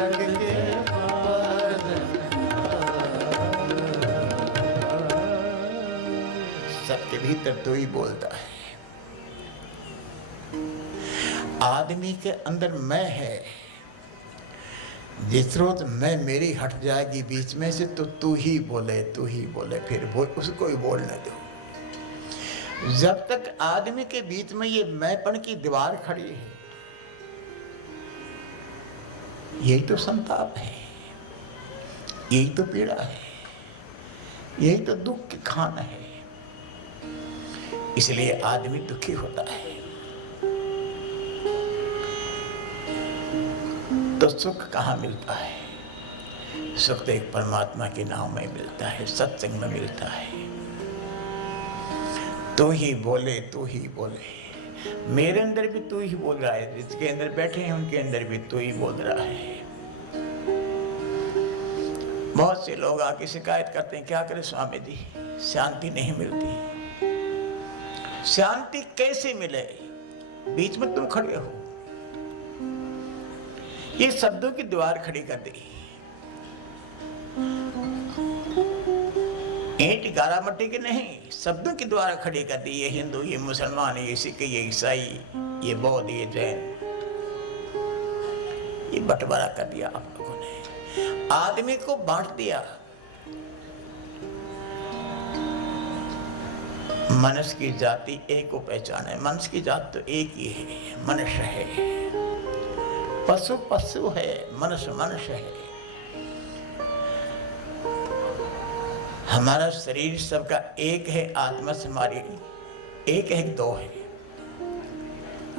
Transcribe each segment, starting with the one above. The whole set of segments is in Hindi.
जग के सबके भीतर तो ही बोलता है। आदमी के अंदर मैं है, जिस रोज मैं मेरी हट जाएगी बीच में से तो तू ही बोले, फिर वो उसको ही बोलने दो। जब तक आदमी के बीच में ये मैंपन की दीवार खड़ी है, यही तो संताप है, यही तो पीड़ा है, यही तो दुख की खान है। इसलिए आदमी दुखी होता है। तो सुख कहाँ मिलता है? सुख तो एक परमात्मा के नाम में मिलता है, सत्संग में मिलता है। तू ही बोले। मेरे अंदर भी तू ही बोल रहा है, जिसके अंदर बैठे हैं उनके अंदर भी तू ही बोल रहा है। बहुत से लोग आके शिकायत करते हैं, क्या करें स्वामी जी, शांति नहीं मिलती। शांति कैसे मिले? बीच में तुम खड़े हो, ये शब्दों की दीवार खड़ी कर दी। ईंट गारा मट्टी की नहीं, शब्दों की द्वारा खड़ी कर दी। ये हिंदू, ये मुसलमान, ये सिख, ये ईसाई, ये बौद्ध, ये जैन, ये बंटवारा कर दिया आप लोगों ने, आदमी को बांट दिया। मनुष्य की जाति एक को पहचान है, मनुष्य की जात तो एक ही है, मनुष्य है। पशु पशु है, मनुष्य मनुष्य है। हमारा शरीर सबका एक है, आत्मा से हमारी एक है, दो है।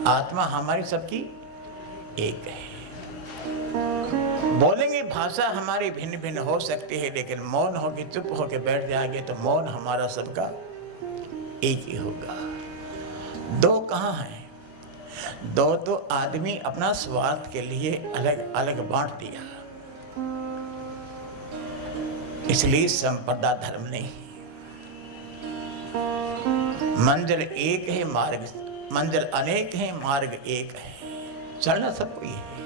आत्मा हमारी सबकी एक है। बोलेंगे भाषा हमारी भिन्न भिन्न हो सकती है, लेकिन मौन होके चुप होके बैठ जाएंगे तो मौन हमारा सबका एक ही होगा। दो कहाँ हैं? दो तो आदमी अपना स्वार्थ के लिए अलग अलग बांट दिया, इसलिए संप्रदाय धर्म नहीं। मंजिल एक है, मंजिल अनेक है, मार्ग एक है। चलना सबको ही है,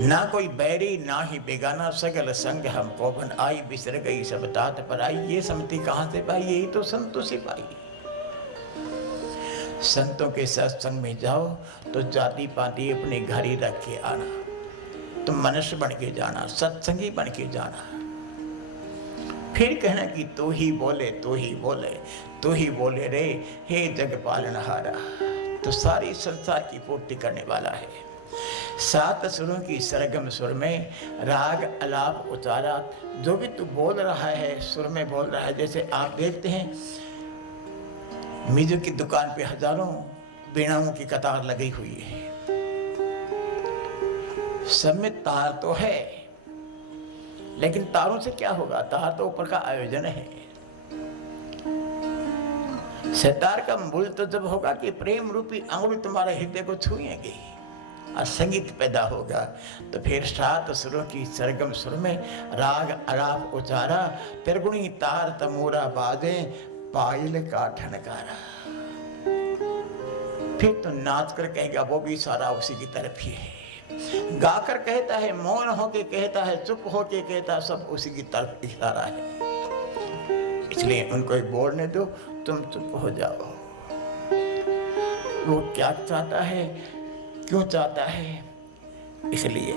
ना कोई बैरी ना ही बेगाना, सगल संग हमको बन आई, बिसर गई सब तात पर आई। ये सम्मति कहां से पाई? यही तो संतों से पाई। संतों के सत्संग में जाओ तो जाति पाति अपने घर ही रख के आना, तुम मनुष्य बन के जाना, सत्संगी बन के जाना। फिर कहना कि तू ही बोले रे हे जग पालनहारा। तो सारी संसार की पूर्ति करने वाला है। 7 सुरों की सरगम सुर में राग अलाप उचारा, जो भी तू बोल रहा है सुर में बोल रहा है। जैसे आप देखते हैं म्यूजिक की दुकान पे हजारों वीणाओं की कतार लगी हुई है, सब में तार तो है, लेकिन तारों से क्या होगा? तार तो ऊपर का आयोजन है। सितार का मूल तो जब होगा कि प्रेम रूपी अंगुली तुम्हारे हृदय को छुएंगे और संगीत पैदा होगा। तो फिर 7 सुरों की सरगम सुर में राग अलाप उचारा, त्रिगुणी तार तमोरा बाजे, पायल का ठनकारा। फिर तो नाच कर कहेगा, वो भी सारा उसी की तरफ ही है। गाकर कहता है, मौन होके कहता है, चुप होके कहता, सब उसी की तरफ इशारा है। इसलिए उनको एक बोलने दो, तुम चुप हो जाओ। वो क्या चाहता है, क्यों चाहता है, इसलिए